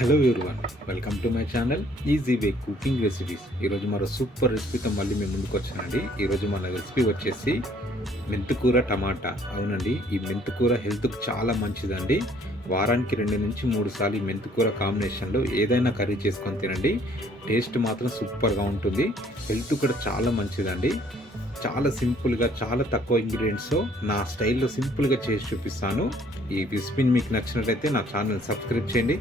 Hello everyone welcome to my channel easy way cooking recipes ఈరోజు మరో super రెసిపీతో మళ్ళీ మేము ముందుకు వచ్చానండి ఈరోజు మన రెసిపీ వచ్చేసి మెంతుకూర టమాటా. అవునండి ఈ మెంతుకూర హెల్త్కి చాలా మంచిదండి. వారానికి రెండు నుంచి మూడు సార్లు ఈ మెంతికూర కాంబినేషన్లో ఏదైనా కర్రీ చేసుకొని తినండి. టేస్ట్ మాత్రం సూపర్గా ఉంటుంది. హెల్త్ కూడా చాలా మంచిదండి. చాలా సింపుల్గా చాలా తక్కువ ఇంగ్రీడియంట్స్తో నా స్టైల్లో సింపుల్గా చేసి చూపిస్తాను. ఈ రెసిపీని మీకు నచ్చినట్లయితే నా ఛానల్ సబ్స్క్రైబ్ చేయండి.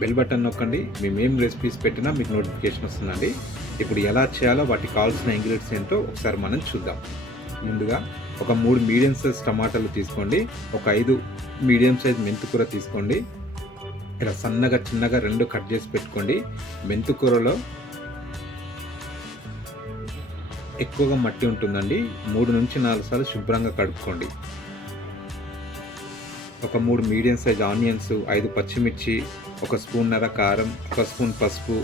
బెల్ బటన్ నొక్కండి. మేము ఏం రెసిపీస్ పెట్టినా మీకు నోటిఫికేషన్ వస్తుందండి. ఇప్పుడు ఎలా చేయాలో వాటికి కావాల్సిన ఇంగ్రీడియంట్స్ ఏంటో ఒకసారి మనం చూద్దాం. ముందుగా ఒక మూడు మీడియం సైజ్ టమాటాలు తీసుకోండి. ఒక ఐదు మీడియం సైజ్ మెంతుకూర తీసుకోండి. ఇలా సన్నగా చిన్నగా రెండు కట్ చేసి పెట్టుకోండి. మెంతుకూరలో ఎక్కువగా మట్టి ఉంటుందండి. మూడు నుంచి నాలుగు సార్లు శుభ్రంగా కడుక్కోండి. ఒక మూడు మీడియం సైజ్ ఆనియన్స్ ఐదు పచ్చిమిర్చి ఒక స్పూన్ నర కారం ఒక స్పూన్ పసుపు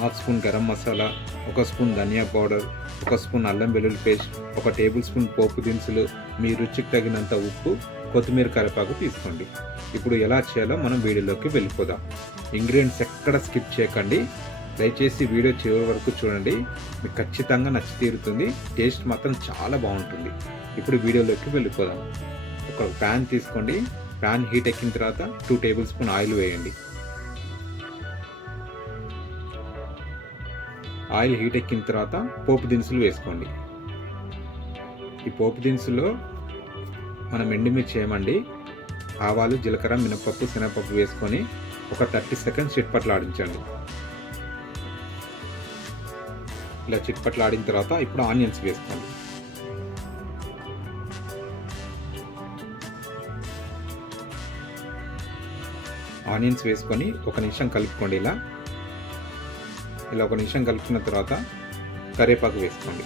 హాఫ్ స్పూన్ గరం మసాలా ఒక స్పూన్ ధనియా పౌడర్ ఒక స్పూన్ అల్లం వెల్లుల్లి పేస్ట్ ఒక టేబుల్ స్పూన్ పోపు దినుసులు మీ రుచికి తగినంత ఉప్పు కొత్తిమీర కరివేపాకు తీసుకోండి. ఇప్పుడు ఎలా చేయాలో మనం వీడియోలోకి వెళ్ళిపోదాం. ఇంగ్రీడియంట్స్ ఎక్కడ స్కిప్ చేయకండి. దయచేసి వీడియో చివరి వరకు చూడండి. మీకు ఖచ్చితంగా నచ్చి తీరుతుంది. టేస్ట్ మాత్రం చాలా బాగుంటుంది. ఇప్పుడు వీడియోలోకి వెళ్ళిపోదాం. ఒక ప్యాన్ తీసుకోండి. ప్యాన్ హీట్ ఎక్కిన తర్వాత టూ టేబుల్ స్పూన్ ఆయిల్ వేయండి. ఆయిల్ హీట్ ఎక్కిన తర్వాత పోపు దినుసులు వేసుకోండి. ఈ పోపు దినుసులో మనం ఎండుమిర్చి చేయమండి ఆవాలు జీలకర్ర మినపప్పు శనగపప్పు వేసుకొని ఒక థర్టీ సెకండ్స్ చిట్పట్లాడించండి ఇలా చిట్పట్లు ఆడిన తర్వాత ఇప్పుడు ఆనియన్స్ వేసుకోండి. ఆనియన్స్ వేసుకొని ఒక నిమిషం కలుపుకోండి ఇలా. ఇలా ఒక నిమిషం కలుపుకున్న తర్వాత కరివేపాకు వేసుకోండి.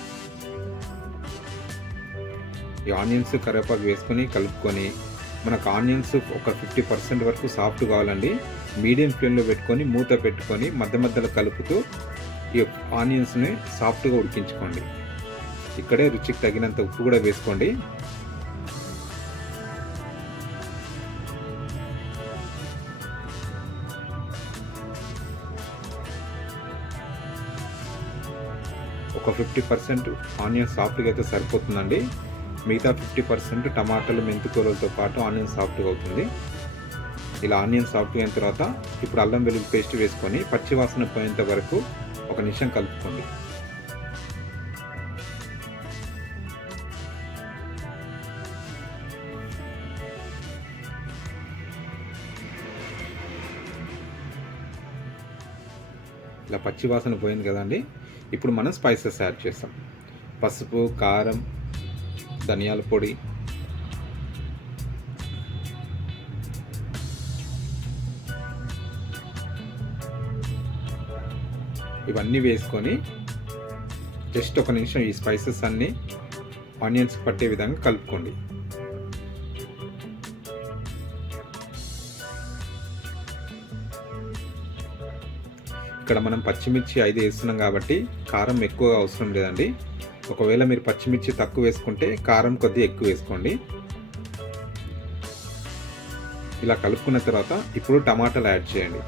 ఈ ఆనియన్స్ కరివేపాకు వేసుకొని కలుపుకొని మనకు ఆనియన్స్ ఒక ఫిఫ్టీ పర్సెంట్ వరకు సాఫ్ట్ కావాలండి. మీడియం ఫ్లేమ్లో పెట్టుకొని మూత పెట్టుకొని మధ్య మధ్యలో కలుపుతూ ఈ ఆనియన్స్ని సాఫ్ట్గా ఉడికించుకోండి. ఇక్కడే రుచికి తగినంత ఉప్పు కూడా వేసుకోండి. ఒక ఫిఫ్టీ పర్సెంట్ ఆనియన్ సాఫ్ట్గా అయితే సరిపోతుందండి. మిగతా ఫిఫ్టీ పర్సెంట్ టమాటాలు మెంతికూరలతో పాటు ఆనియన్ సాఫ్ట్గా అవుతుంది. ఇలా ఆనియన్ సాఫ్ట్గా అయిన తర్వాత ఇప్పుడు అల్లం వెల్లుల్లి పేస్ట్ వేసుకొని పచ్చివాసన పోయేంత వరకు ఒక నిమిషం కలుపుకోండి. ఇలా పచ్చివాసన పోయింది కదండి. ఇప్పుడు మనం స్పైసెస్ యాడ్ చేస్తాం. పసుపు కారం ధనియాల పొడి. ఇవన్నీ వేసుకొని జస్ట్ ఒక నిమిషం ఈ స్పైసెస్ అన్నీ ఆనియన్స్ పట్టే విధంగా కలుపుకోండి. ఇక్కడ మనం పచ్చిమిర్చి ఐదు వేస్తున్నాం కాబట్టి కారం ఎక్కువ అవసరం లేదండి. ఒకవేళ మీరు పచ్చిమిర్చి తక్కువ వేసుకుంటే కారం కొద్దిగా ఎక్కువ వేసుకోండి. ఇలా కలుపుకున్న తర్వాత ఇప్పుడు టమాటాలు యాడ్ చేయండి.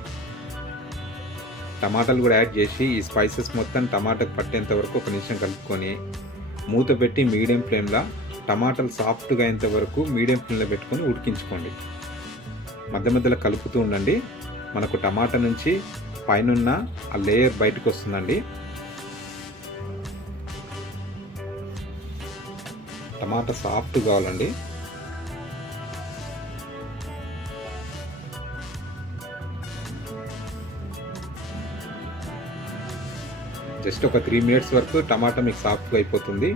టమాటాలు కూడా యాడ్ చేసి ఈ స్పైసెస్ మొత్తం టమాటాకు పట్టేంత వరకు ఒక నిమిషం కలుపుకొని మూత పెట్టి మీడియం ఫ్లేమ్లో టమాటాలు సాఫ్ట్గా అయ్యేంత వరకు మీడియం ఫ్లేమ్లో పెట్టుకొని ఉడికించుకోండి. మధ్య మధ్యలో కలుపుతూ ఉండండి. మనకు టమాటా నుంచి పైన ఆ లేయర్ బయటకు వస్తుందండి. టమాటా సాఫ్ట్ కావాలండి. జస్ట్ ఒక త్రీ మినిట్స్ వరకు టమాటా మీకు సాఫ్ట్గా అయిపోతుంది.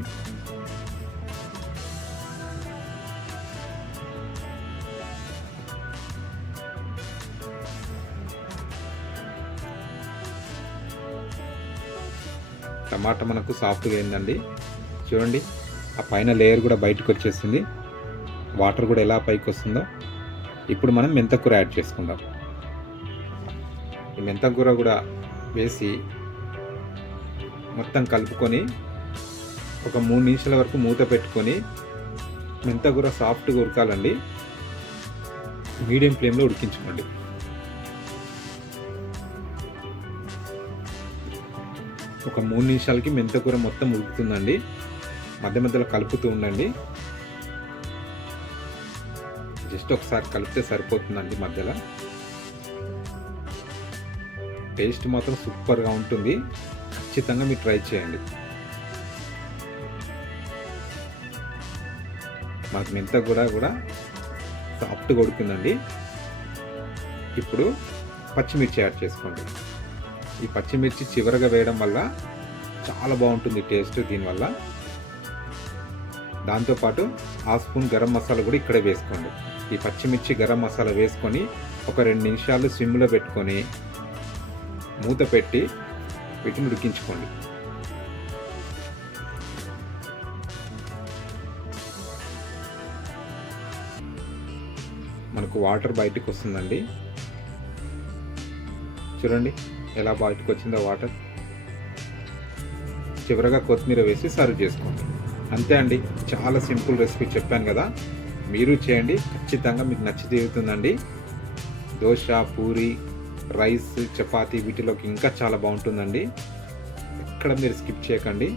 టమాటా మనకు సాఫ్ట్గా అయిందండి. చూడండి ఆ పైన లేయర్ కూడా బయటకు వచ్చేసింది. వాటర్ కూడా ఎలా పైకి వస్తుందో ఇప్పుడు మనం మెంతకూర యాడ్ చేసుకుందాం. ఈ మెంతకూర కూడా వేసి మొత్తం కలుపుకొని ఒక మూడు నిమిషాల వరకు మూత పెట్టుకొని మెంతకూర సాఫ్ట్గా ఉడకాలండి. మీడియం ఫ్లేమ్లో ఉడికించుకోండి. ఒక మూడు నిమిషాలకి మెంతకూర మొత్తం ఉడుకుతుందండి. మధ్య మధ్యలో కలుపుతూ ఉండండి. జస్ట్ ఒకసారి కలిపితే సరిపోతుందండి మధ్యలో. టేస్ట్ మాత్రం సూపర్గా ఉంటుంది. ఖచ్చితంగా మీరు ట్రై చేయండి. మాకు మెంత కూడా కూడా సాఫ్ట్గా ఉడుకుందండి ఇప్పుడు పచ్చిమిర్చి యాడ్ చేసుకోండి. ఈ పచ్చిమిర్చి చివరగా వేయడం వల్ల చాలా బాగుంటుంది టేస్ట్ దీనివల్ల. దాంతోపాటు హాఫ్ స్పూన్ గరం మసాలా కూడా ఇక్కడే వేసుకోండి. ఈ పచ్చిమిర్చి గరం మసాలా వేసుకొని ఒక రెండు నిమిషాలు సిమ్లో పెట్టుకొని మూత పెట్టి వీటిని ఉడికించుకోండి. మనకు వాటర్ బయటకు వస్తుందండి. చూడండి. ఎలా బయటకు వచ్చిందో వాటర్. చివరగా కొత్తిమీర వేసి సర్వ్ చేసుకోండి. అంతే అండి చాలా సింపుల్ రెసిపీ చెప్పాను కదా. మీరు చేయండి ఖచ్చితంగా మీకు నచ్చి తీరుతుందండి. దోశ పూరి రైస్ చపాతీ వీటిలోకి ఇంకా చాలా బాగుంటుందండి. ఎక్కడ మీరు స్కిప్ చేయకండి.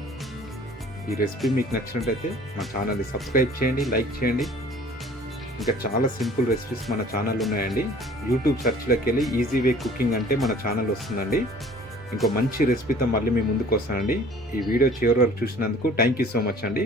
ఈ రెసిపీ మీకు నచ్చినట్లయితే మా ఛానల్ని సబ్స్క్రైబ్ చేయండి లైక్ చేయండి. ఇంకా చాలా సింపుల్ రెసిపీస్ మన ఛానల్ ఉన్నాయండి. యూట్యూబ్ సెర్చ్లోకి వెళ్ళి ఈజీ వే కుకింగ్ అంటే మన ఛానల్ వస్తుందండి. ఇంకో మంచి రెసిపీతో మళ్ళీ మీ ముందుకు వస్తానండి. ఈ వీడియో చివరి వరకు చూసినందుకు థ్యాంక్ యూ సో మచ్ అండి.